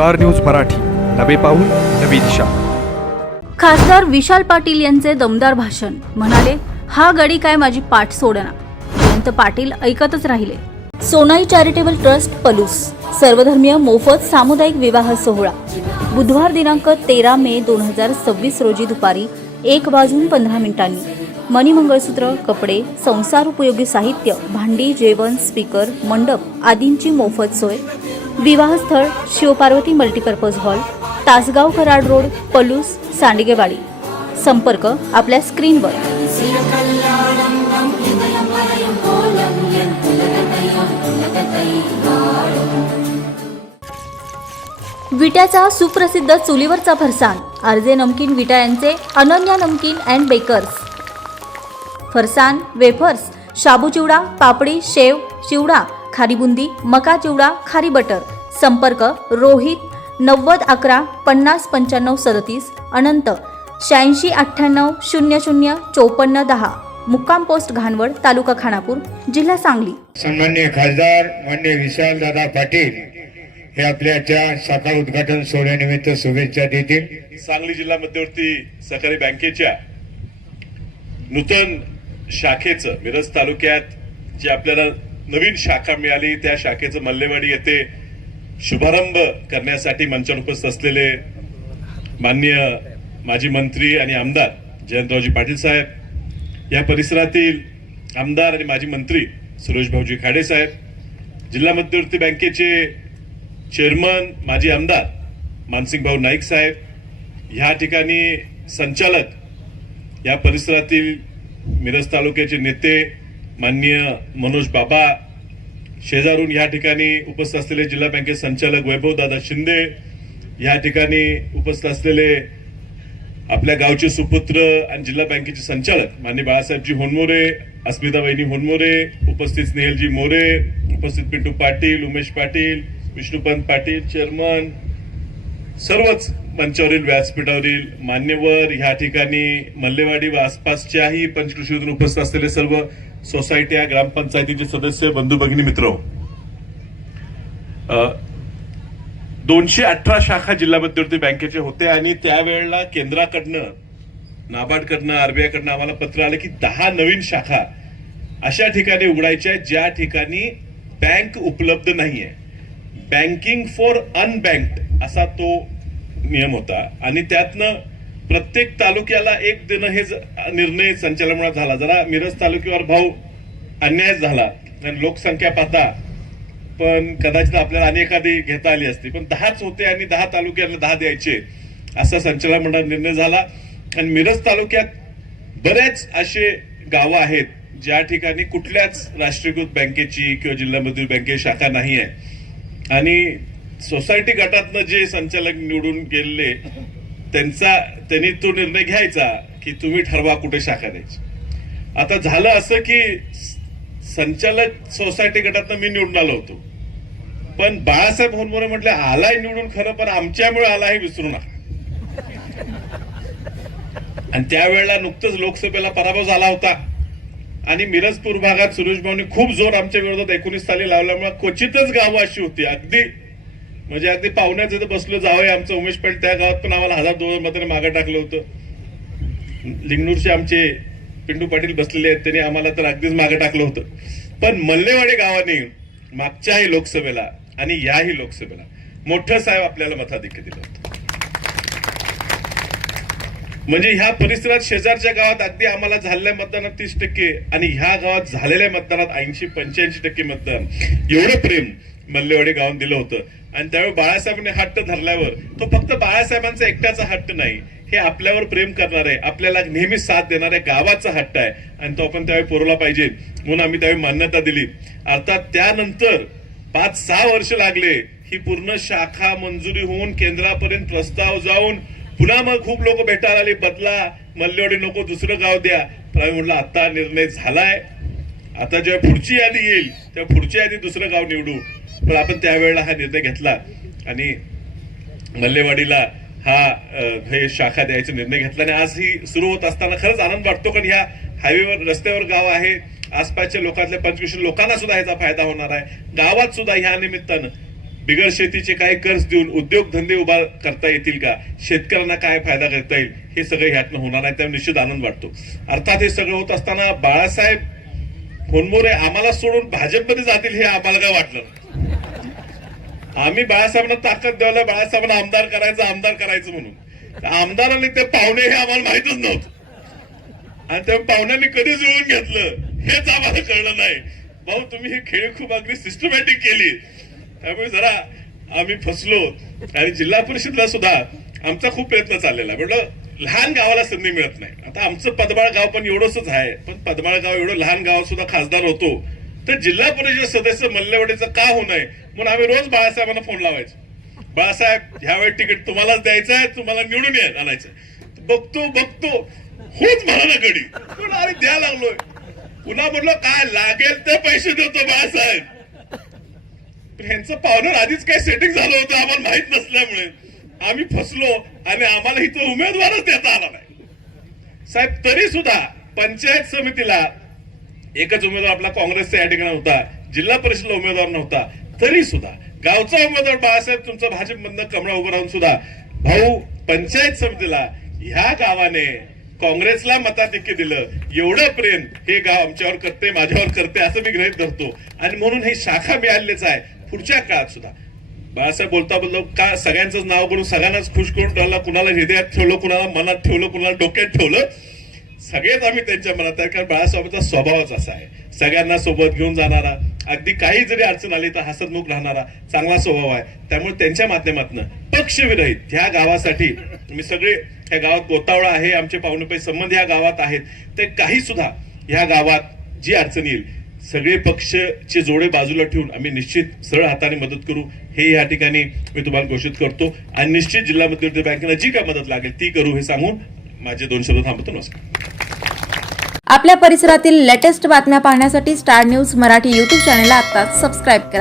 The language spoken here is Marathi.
स्टार न्यूज मराठी, नवे पाऊल नवी दिशा. खासदार विशाल पाटील यांचे दमदार भाषण. म्हणाले, हा गडी काय माझी पाठ सोडना. जयंत पाटील ऐकतच राहिले. सोनाई चॅरिटेबल ट्रस्ट पलूस सर्वधर्मीय मोफत सामुदायिक विवाह सोहळा बुधवार दिनांक 13 मे 2026 रोजी दुपारी 1:15 मणी मंगळसूत्र, कपडे, संसार उपयोगी साहित्य, भांडी, जेवण, स्पीकर, मंडप आदींची मोफत सोय. विवाहस्थळ Shivparvati multipurpose hall, Tasgaon Karad road, Palus, Sandgewadi. संपर्क आपल्या स्क्रीनवर. विट्याचा सुप्रसिद्ध चुलीवरचा फरसाण आरजे नमकीन विटा यांचे अनन्या नमकीन अँड बेकर्स. फरसाण, वेफर्स, शाबू चिवडा, पापडी, शेव, चिवडा, खारी बुंदी, मका चिवडा, खारी बटर. संपर्क रोहित 90 11 50 95 37, अनंत 86 98 00 54 10. मुक्काम पोस्ट घाणवड, तालुका खानापूर, जिल्हा सांगली. सन्माननीय खासदार माननीय विशाल दादा पाटील हे आपल्याच्या शाखा उद्घाटन सोहळ्यानिमित्त शुभेच्छा देतील. सांगली जिल्हा मध्यवर्ती सहकारी बँकेच्या नूतन शाखेचं मिरज तालुक्यात जे आपल्याला नवीन शाखा मिळाली त्या शाखेचं मल्लेवाडी येथे शुभारंभ करण्यासाठी मंचावर उपस्थित असलेले माननीय माजी मंत्री आणि आमदार जयंतरावजी पाटील साहेब, या परिसरातील आमदार आणि माजी मंत्री सुरेश भाऊजी खाडे साहेब, जिल्हा मध्यवर्ती बँकेचे चेअरमन माजी आमदार मानसिंग भाऊ नाईक साहेब, ह्या ठिकाणी संचालक, या परिसरातील मिरज तालुक्याचे नेते माननीय मनोज बाबा, शेजारून या ठिकाणी उपस्थित असलेले जिल्हा बँकेचे संचालक वैभव दादा शिंदे, या ठिकाणी उपस्थित असलेले आपल्या गावचे सुपुत्र आणि जिल्हा बँकेचे संचालक माननीय बाळासाहेबजी होनमोरे, अस्मिता वहिनी होनमोरे, उपस्थित स्नेहलजी मोरे, उपस्थित पिंटू पाटील, उमेश पाटील, विष्णुपंत पाटील, चेअरमन, सर्वच मंचावरील व्यासपीठावरील मान्यवर, ह्या ठिकाणी मल्लेवाडी व आसपासच्याही पंचकृषीतून उपस्थित असलेले सर्व सोसायट्या, ग्रामपंचायतीचे सदस्य, बंधू भगिनी, मित्र. 218 शाखा जिल्हा मध्यवर्ती बँकेचे होते आणि त्यावेळेला केंद्राकडनं, नाबार्डकडनं, आरबीआयकडनं आम्हाला पत्र आलं की 10 नवीन शाखा अशा ठिकाणी उघडायच्या ज्या ठिकाणी बँक उपलब्ध नाहीये. बँकिंग फॉर अनबँक्ड असा तो नियम होता आणि त्यातनं प्रत्येक तालुक्याला एक देणं हे निर्णय संचालनामुळे झाला. जरा मिरज तालुक्यावर भाऊ अन्याय झाला आणि लोकसंख्या पाहता पण कदाचित आपल्याला अनेकाधी घेता आली असती, पण 10च होते आणि 10 तालुक्याला 10 द्यायचे असा संचालक मंडळाचा निर्णय झाला. आणि मिरज तालुक्यात बरेच असे गावं आहेत ज्या ठिकाणी कुठल्याच राष्ट्रीयकृत बँकेची किंवा जिल्हामधील बँकेची शाखा नाही आहे. आणि सोसायटी गटातनं जे संचालक निवडून गेले त्यांनी तो निर्णय घ्यायचा की तुम्ही ठरवा कुठे शाखा द्यायची. आता झालं असं की संचालक सोसायटी गटातनं मी निवडून आलो होतो, पण बाळासाहेब होनमोरे म्हटले आलाय निवडून खरं, पण आमच्यामुळे आला हे विसरू नका. आणि त्यावेळेला नुकतंच लोकसभेला पराभव झाला होता आणि मिरजपूर भागात सुरेश भाऊनी खूप जोर आमच्या विरोधात 19 साली लावल्यामुळे क्वचितच गावं अशी होती, अगदी पाहुण्यात जिथं बसलो जावं आमचं उमेश पाटील, त्या गावात पण आम्हाला 1000-2000 मतांनी मागे टाकलं होतं. लिंगणूरचे आमचे पिंटू पाटील बसलेले आहेत, त्यांनी आम्हाला तर अगदीच मागे टाकलं होतं. पण मल्लेवाडी गावाने मागच्याही लोकसभेला आणि याही लोकसभेला मोठं साहेब आपल्याला मताधिक्य दिलं होतं. म्हणजे ह्या परिसरात शेजारच्या गावात अगदी आम्हाला झालेल्या मतदानात 30% आणि ह्या गावात झालेल्या मतदानात 80-85% मतदान, एवढं प्रेम मल्लेवाडी गावात दिलं होतं. आणि त्यावेळी बाळासाहेबांनी हट्ट धरल्यावर तो फक्त बाळासाहेबांचा एकट्याचा हट्ट नाही, हे आपल्यावर प्रेम करणार आहे, आपल्याला नेहमी साथ देणाऱ्या गावाचा हट्ट आहे आणि तो आपण त्यावेळी पुरवला पाहिजे म्हणून आम्ही त्यावेळी मान्यता दिली. अर्थात त्यानंतर 5-6 वर्ष लागले ही पूर्ण शाखा मंजुरी होऊन केंद्रापर्यंत प्रस्ताव जाऊन पुन्हा मग खूप लोक भेटायला आले, बदला मल्लेवाडी नको दुसरं गाव द्या. तर आम्ही म्हटलं आता निर्णय झालाय, आता जेव्हा पुढची यादी येईल तेव्हा पुढच्या यादी दुसरं गाव निवडू. पण आपण त्यावेळेला हा निर्णय घेतला आणि मल्लेवाडीला हे शाखा द्यायचा निर्णय घेतला. आणि आज ही सुरू होत असताना खरंच आनंद वाटतो, कारण ह्या हायवेवर रस्त्यावर गाव आहे, आसपासच्या लोकांतल्या 25 लोकांना सुद्धा ह्याचा फायदा होणार आहे. गावात सुद्धा ह्या निमित्तानं बिगर शेतीचे काही कर्ज देऊन उद्योगधंदे उभा करता येतील का, शेतकऱ्यांना काय फायदा करता येईल, हे सगळं ह्यातनं होणार आहे. त्यामुळे निश्चित आनंद वाटतो. अर्थात हे सगळं होत असताना बाळासाहेब होनमोरे आम्हाला सोडून भाजपमध्ये जातील हे आम्हाला काय वाटलं नाही. आम्ही बाळासाहेबांना ताकद द्यायला, बाळासाहेबांना आमदार करायचं म्हणून आमदारांनी ते पाहुणे हे आम्हाला माहितच नव्हतं आणि त्या पाहुण्यांनी कधी जुळून घेतलं हेच आम्हाला कळलं नाही. भाऊ तुम्ही ही खेळ खूप अगदी सिस्टमॅटिक केली, त्यामुळे जरा आम्ही फसलो. आणि जिल्हा परिषदला सुद्धा आमचा खूप प्रयत्न चाललेला. म्हटलं लहान गावाला संधी मिळत नाही. आता आमचं पदमाळ गाव पण एवढंच आहे, पण पदमाळ गाव एवढं लहान गाव सुद्धा खासदार होतो तर जिल्हा परिषद सदस्य मल्लेवाडीचं का होऊ नये म्हणून आम्ही रोज बाळासाहेबांना फोन लावायचो. बाळासाहेब ह्यावेळी तिकीट तुम्हालाच द्यायचं आहे, तुम्हाला निवडून आणायचं. बघतो होच म्हणा ना गडी पण अरे द्या लागलोय. पुन्हा म्हटलं काय लागेल ते पैसे देतो बाळासाहेब. ह्यांचं पावनर आधीच काय सेटिंग झालं होतं आम्हाला माहित नसल्यामुळे आम्ही फसलो आणि आम्हाला इथं उमेदवारच देता आला नाही. साहेब तरी सुद्धा पंचायत समितीला एकच उमेदवार आपला काँग्रेसचा या ठिकाणी होता, जिल्हा परिषदला उमेदवार नव्हता, तरी सुद्धा गावचा उमेदवार बाळासाहेब तुमचा भाजपमधनं कमळा उभं राहून सुद्धा भाऊ पंचायत समितीला ह्या गावाने काँग्रेसला मताधिक्य दिलं. एवढं प्रेम हे गाव आमच्यावर करते, माझ्यावर करते असं मी गृहीत धरतो आणि म्हणून ही शाखा मिळालीच आहे. पुढच्या काळात सुद्धा बाळासाहेब बोलता का सगळ्यांचंच नाव बोलून सगळ्यांनाच खुश करून ठेवलं, कुणाला हृदयात ठेवलं, कुणाला मनात ठेवलं, कुणाला डोक्यात ठेवलं, सगळेच आम्ही त्यांच्या मनात आहे. कारण बाळासाहेबांचा स्वभावच असा आहे, सगळ्यांना सोबत घेऊन जाणारा, अगदी काही जरी अडचण आली तर हसतमुख राहणारा चांगला स्वभाव आहे. त्यामुळे त्यांच्या माध्यमातून पक्षविरहित ह्या गावासाठी मी सगळे ह्या गावात गोतावळा आहे, आमचे पाहुणेपै संबंध ह्या गावात आहेत, ते काही सुद्धा ह्या गावात जी अडचण येईल सगळे पक्षचे जोडे बाजूला ठेवून आम्ही निश्चित सरळ हाताने मदत करू हे या ठिकाणी मी तुम्हाला घोषित करतो. आणि निश्चित जिल्हा मध्यवर्ती बँकेला जी काय मदत लागेल ती करू हे सांगून माझे 2 शब्द थांबतो. नमस्कार. आपल्या परिसरातील लेटेस्ट बातम्या पाहण्यासाठी स्टार न्यूज मराठी यूट्यूब चॅनलला आत्ताच सबस्क्राईब करा.